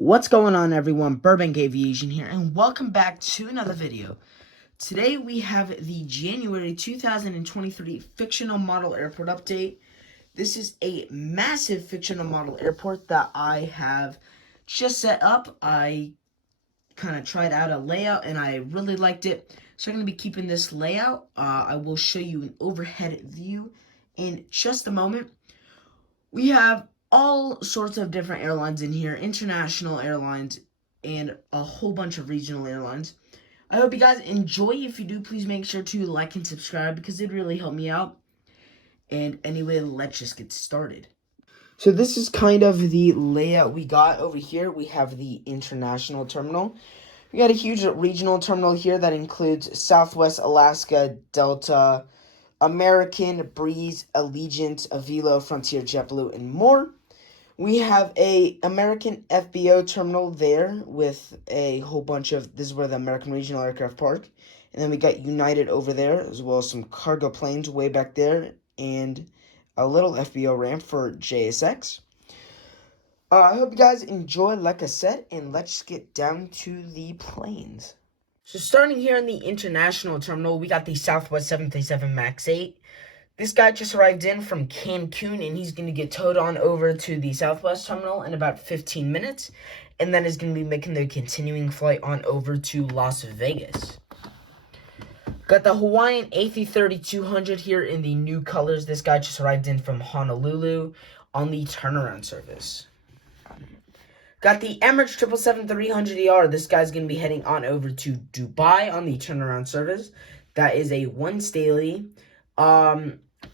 What's going on, everyone? Burbank Aviation here, and welcome back to another video. Today we have the January 2023 Fictional Model Airport update. This is a massive fictional model airport that I have just set up. I kind of tried out a layout and I really liked it, so I'm going to be keeping this layout. I will show you an overhead view in just a moment. We have all sorts of different airlines in here, international airlines, and a whole bunch of regional airlines. I hope you guys enjoy. If you do, please make sure to like and subscribe because it really helped me out. And anyway, let's just get started. So this is kind of the layout we got over here. We have the international terminal. We got a huge regional terminal here that includes Southwest, Alaska, Delta, American, Breeze, Allegiant, Avelo, Frontier, JetBlue, and more. We have a American FBO terminal there with a whole bunch of, this is where the American Regional Aircraft Park. And then we got United over there, as well as some cargo planes way back there, and a little FBO ramp for JSX. I hope you guys enjoy, like I said, and let's get down to the planes. So starting here in the international terminal, we got the Southwest 737 MAX 8. This guy just arrived in from Cancun, and he's going to get towed on over to the Southwest terminal in about 15 minutes, and then is going to be making the continuing flight on over to Las Vegas. Got the Hawaiian A330-200 here in the new colors. This guy just arrived in from Honolulu on the turnaround service. Got the Emirates 777-300ER. This guy's going to be heading on over to Dubai on the turnaround service. That is a once daily.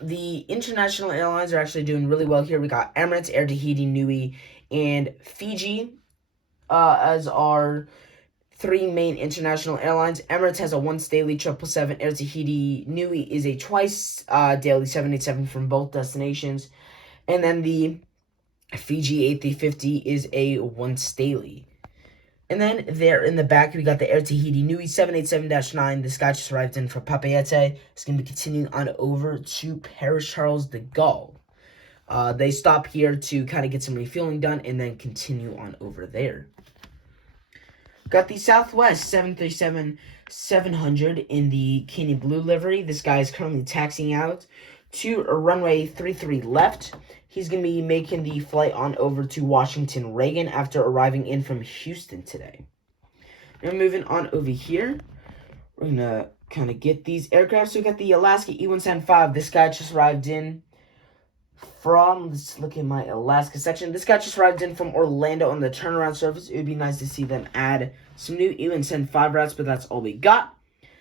The international airlines are actually doing really well here. We got Emirates, Air Tahiti, Nui, and Fiji as our three main international airlines. Emirates has a once daily 777. Air Tahiti, Nui is a twice daily 787 from both destinations. And then the Fiji A350 is a once daily. And then there in the back, we got the Air Tahiti Nui 787-9. This guy just arrived in from Papeete. It's going to be continuing on over to Paris Charles de Gaulle. They stop here to kind of get some refueling done and then continue on over there. Got the Southwest 737-700 in the Canyon Blue livery. This guy is currently taxiing out to runway 33 left. He's going to be making the flight on over to Washington Reagan after arriving in from Houston today. Now moving on over here, we're going to kind of get these aircraft. So we got the Alaska E175. This guy just arrived in from, let's look at my Alaska section. This guy just arrived in from Orlando on the turnaround service. It would be nice to see them add some new E175 routes, but that's all we got.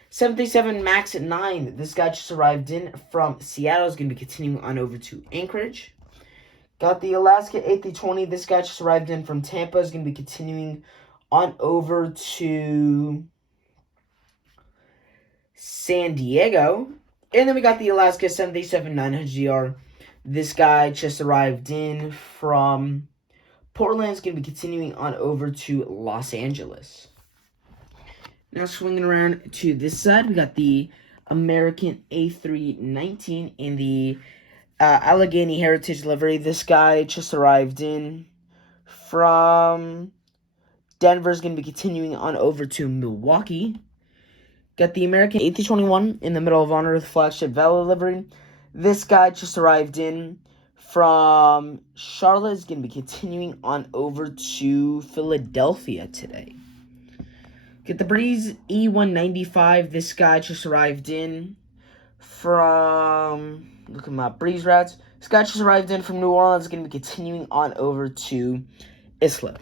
737 MAX 9. This guy just arrived in from Seattle. Is going to be continuing on over to Anchorage. Got the Alaska A320. This guy just arrived in from Tampa. Is going to be continuing on over to San Diego. And then we got the Alaska 737-900ER. This guy just arrived in from Portland. Is going to be continuing on over to Los Angeles. Now swinging around to this side, we got the American A319 in the Allegheny Heritage livery. This guy just arrived in from Denver. Is going to be continuing on over to Milwaukee. Got the American A321 in the Medal of Honor with flagship Valor livery. This guy just arrived in from Charlotte. Is going to be continuing on over to Philadelphia today. Get the Breeze E195. This guy just arrived in from, look at my Breeze routes. This guy just arrived in from New Orleans. Is going to be continuing on over to Islip.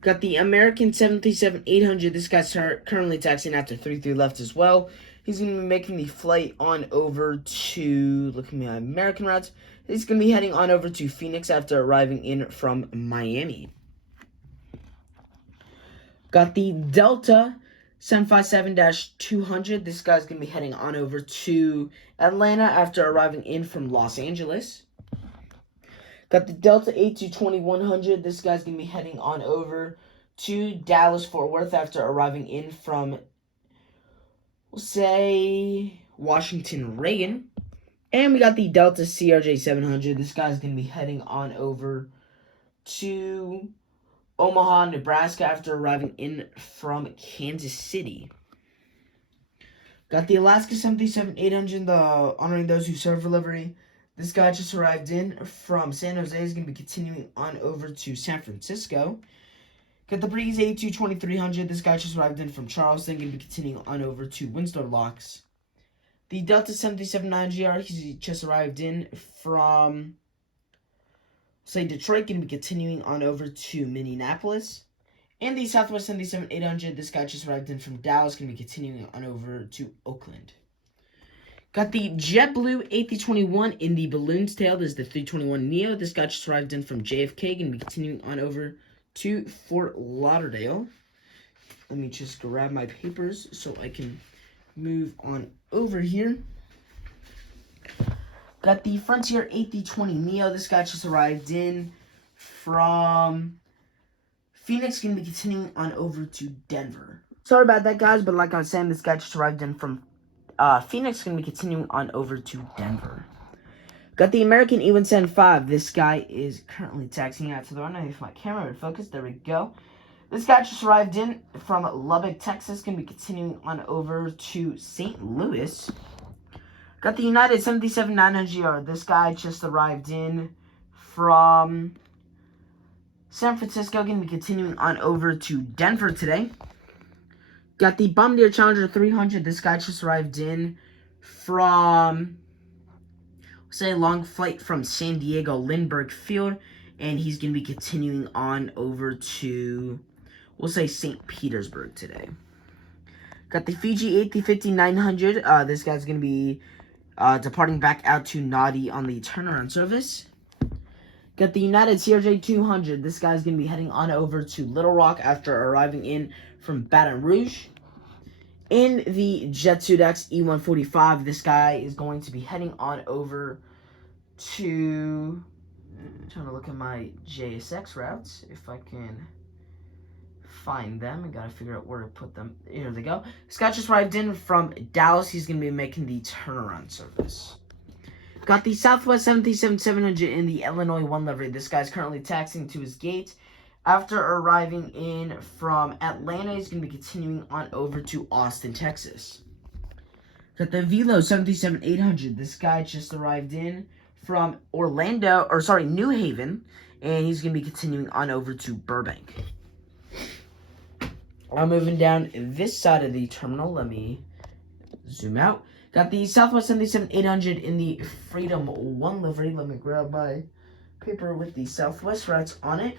Got the American 737-800. This guy's currently taxiing after 33 left as well. He's going to be making the flight on over to, look at my American routes. He's going to be heading on over to Phoenix after arriving in from Miami. Got the Delta 757-200. This guy's going to be heading on over to Atlanta after arriving in from Los Angeles. Got the Delta A220-100. This guy's going to be heading on over to Dallas-Fort Worth after arriving in from, we'll say, Washington Reagan. And we got the Delta CRJ-700. This guy's going to be heading on over to Omaha, Nebraska after arriving in from Kansas City. Got the Alaska 77-800, the honoring those who serve livery. This guy just arrived in from San Jose. Is going to be continuing on over to San Francisco. Got the Breeze 82-2300. This guy just arrived in from Charleston. Going to be continuing on over to Windsor Locks. The Delta 77-9GR. He just arrived in from, say, Detroit. Going to be continuing on over to Minneapolis. And the Southwest 77-800, this guy just arrived in from Dallas, going to be continuing on over to Oakland. Got the JetBlue 8321 in the Balloon's Tail. This is the 321neo. This guy just arrived in from JFK, going to be continuing on over to Fort Lauderdale. Let me just grab my papers so I can move on over here. Got the Frontier 8320neo. This guy just arrived in from Phoenix, going to be continuing on over to Denver. Sorry about that, guys, but like I was saying, this guy just arrived in from Phoenix, going to be continuing on over to Denver. Got the American E175. This guy is currently taxiing out to the runway. If my camera would focus, there we go. This guy just arrived in from Lubbock, Texas, going to be continuing on over to St. Louis. Got the United 77-900GR. This guy just arrived in from San Francisco, going to be continuing on over to Denver today. Got the Bombardier Challenger 300. This guy just arrived in from, say, a long flight from San Diego Lindbergh Field. And he's going to be continuing on over to, we'll say, St. Petersburg today. Got the Fiji A350-900. This guy's going to be departing back out to Nadi on the turnaround service. Got the United CRJ-200. This guy's going to be heading on over to Little Rock after arriving in from Baton Rouge. In the Jetsuit E145, this guy is going to be heading on over to, I'm trying to look at my JSX routes, if I can find them. I got to figure out where to put them. Here they go. This guy just arrived in from Dallas. He's going to be making the turnaround service. Got the Southwest 737-700 in the Illinois 1 livery. This guy's currently taxiing to his gate. After arriving in from Atlanta, he's going to be continuing on over to Austin, Texas. Got the Velo 737-800. This guy just arrived in from New Haven. And he's going to be continuing on over to Burbank. I'm moving down this side of the terminal. Let me zoom out. Got the Southwest 77-800 in the Freedom 1 livery. Let me grab my paper with the Southwest routes on it.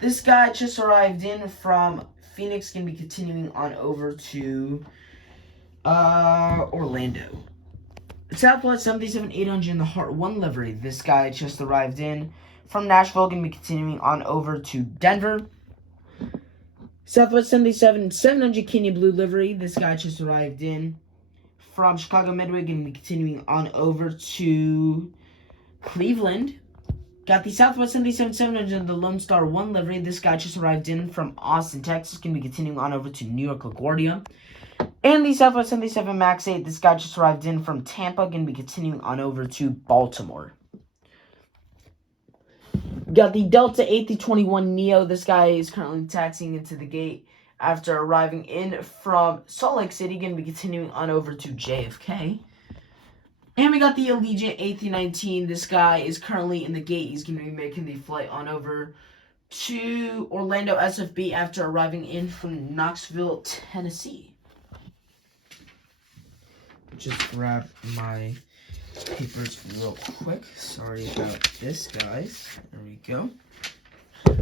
This guy just arrived in from Phoenix, going to be continuing on over to Orlando. Southwest 77-800 in the Heart 1 livery. This guy just arrived in from Nashville, going to be continuing on over to Denver. Southwest 77-700 Kenya Blue livery. This guy just arrived in from Chicago Midway, going to be continuing on over to Cleveland. Got the Southwest 77-700 in the Lone Star 1 livery. This guy just arrived in from Austin, Texas, going to be continuing on over to New York LaGuardia. And the Southwest 77 Max 8. This guy just arrived in from Tampa, going to be continuing on over to Baltimore. Got the Delta A321neo. This guy is currently taxiing into the gate after arriving in from Salt Lake City, going to be continuing on over to JFK. And we got the Allegiant A319. This guy is currently in the gate. He's going to be making the flight on over to Orlando SFB after arriving in from Knoxville, Tennessee. Just grab my papers real quick. Sorry about this, guys. There we go.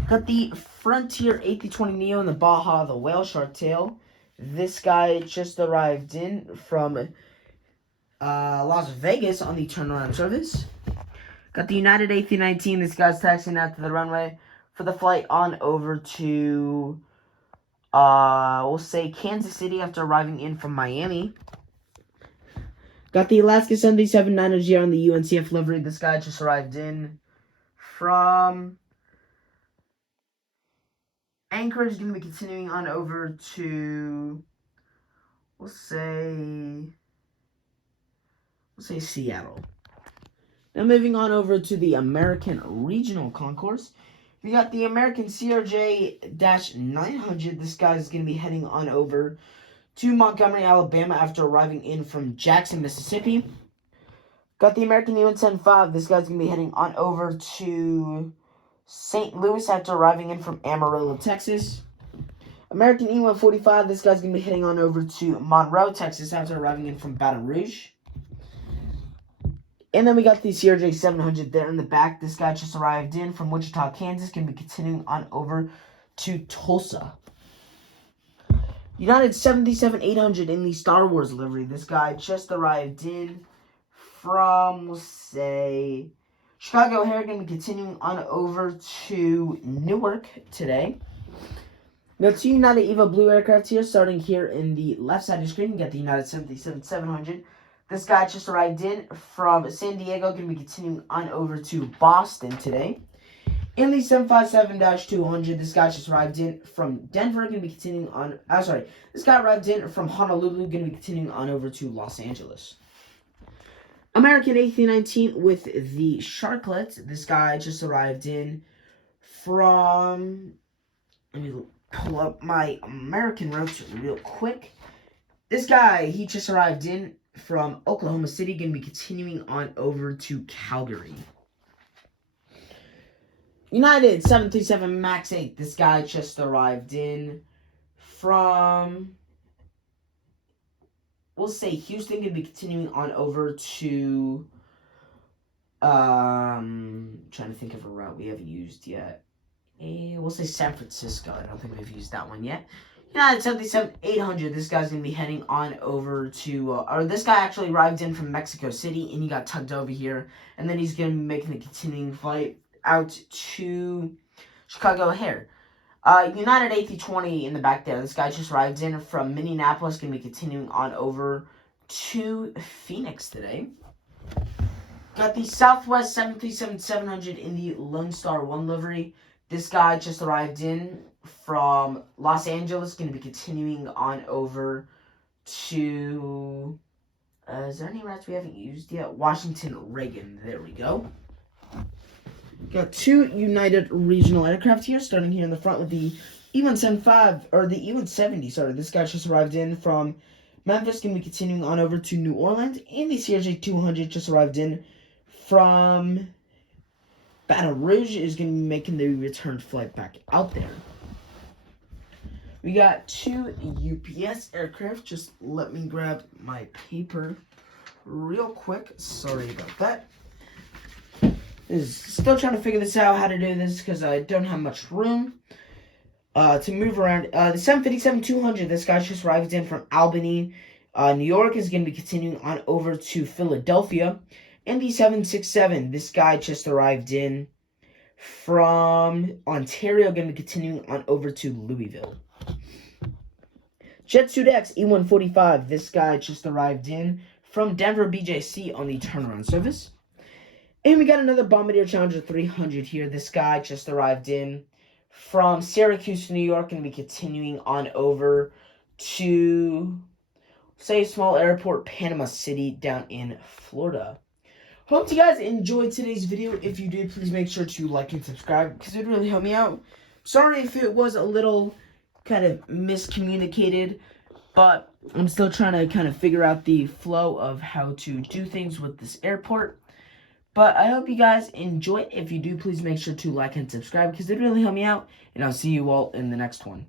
Got the Frontier A320neo in the Baja, the Whale Shark Tail. This guy just arrived in from Las Vegas on the turnaround service. Got the United A319. This guy's taxiing out to the runway for the flight on over to, we'll say Kansas City after arriving in from Miami. Got the Alaska 77-900 on the UNCF livery. This guy just arrived in from Anchorage, going to be continuing on over to, we'll say Seattle. Now moving on over to the American Regional Concourse. We got the American CRJ-900. This guy is going to be heading on over to Montgomery, Alabama after arriving in from Jackson, Mississippi. Got the American E-175. This guy's going to be heading on over to St. Louis after arriving in from Amarillo, Texas. American E-145. This guy's going to be heading on over to Monroe, Texas after arriving in from Baton Rouge. And then we got the CRJ-700 there in the back. This guy just arrived in from Wichita, Kansas. Going to be continuing on over to Tulsa. United 737-800 in the Star Wars livery. This guy just arrived in from, we'll say, Chicago O'Hare. Going to be continuing on over to Newark today. We got two United EVA Blue aircraft here. Starting here in the left side of the screen, you got the United 737-700. This guy just arrived in from San Diego, going to be continuing on over to Boston today. In the 757-200, this guy just arrived in from Denver, going to be continuing on, this guy arrived in from Honolulu, going to be continuing on over to Los Angeles. American A319 with the Sharklet. This guy just arrived in from, let me pull up my American routes real quick. This guy, he just arrived in from Oklahoma City, going to be continuing on over to Calgary. United 737 MAX 8. This guy just arrived in from, we'll say, Houston, going to be continuing on over to, trying to think of a route we haven't used yet. We'll say San Francisco. I don't think we've used that one yet. United 737-800. This guy's going to be heading on over to, this guy actually arrived in from Mexico City, and he got tugged over here. And then he's going to be making the continuing flight out to Chicago O'Hare. United A320 in the back there. This guy just arrived in from Minneapolis, going to be continuing on over to Phoenix today. Got the Southwest 737-700 in the Lone Star 1 livery. This guy just arrived in from Los Angeles, going to be continuing on over to, is there any routes we haven't used yet? Washington Reagan, there we go. Got two United regional aircraft here, starting here in the front with the E-175, or the E-170, sorry. This guy just arrived in from Memphis, going to be continuing on over to New Orleans, and the CRJ-200 just arrived in from Baton Rouge, is going to be making the return flight back out there. We got two UPS aircraft. Just let me grab my paper real quick. Sorry about that. Still trying to figure this out, how to do this, because I don't have much room to move around. The 757-200, this guy just arrived in from Albany, New York, is going to be continuing on over to Philadelphia. And the 767, this guy just arrived in from Ontario, going to be continuing on over to Louisville. Jetsuit X E-145, this guy just arrived in from Denver BJC on the turnaround service. And we got another Bombardier Challenger 300 here. This guy just arrived in from Syracuse, New York, and be continuing on over to, say, small airport, Panama City, down in Florida. Hope you guys enjoyed today's video. If you did, please make sure to like and subscribe, because it would really help me out. Sorry if it was a little kind of miscommunicated, but I'm still trying to kind of figure out the flow of how to do things with this airport. But I hope you guys enjoy it. If you do, please make sure to like and subscribe, because it really help me out. And I'll see you all in the next one.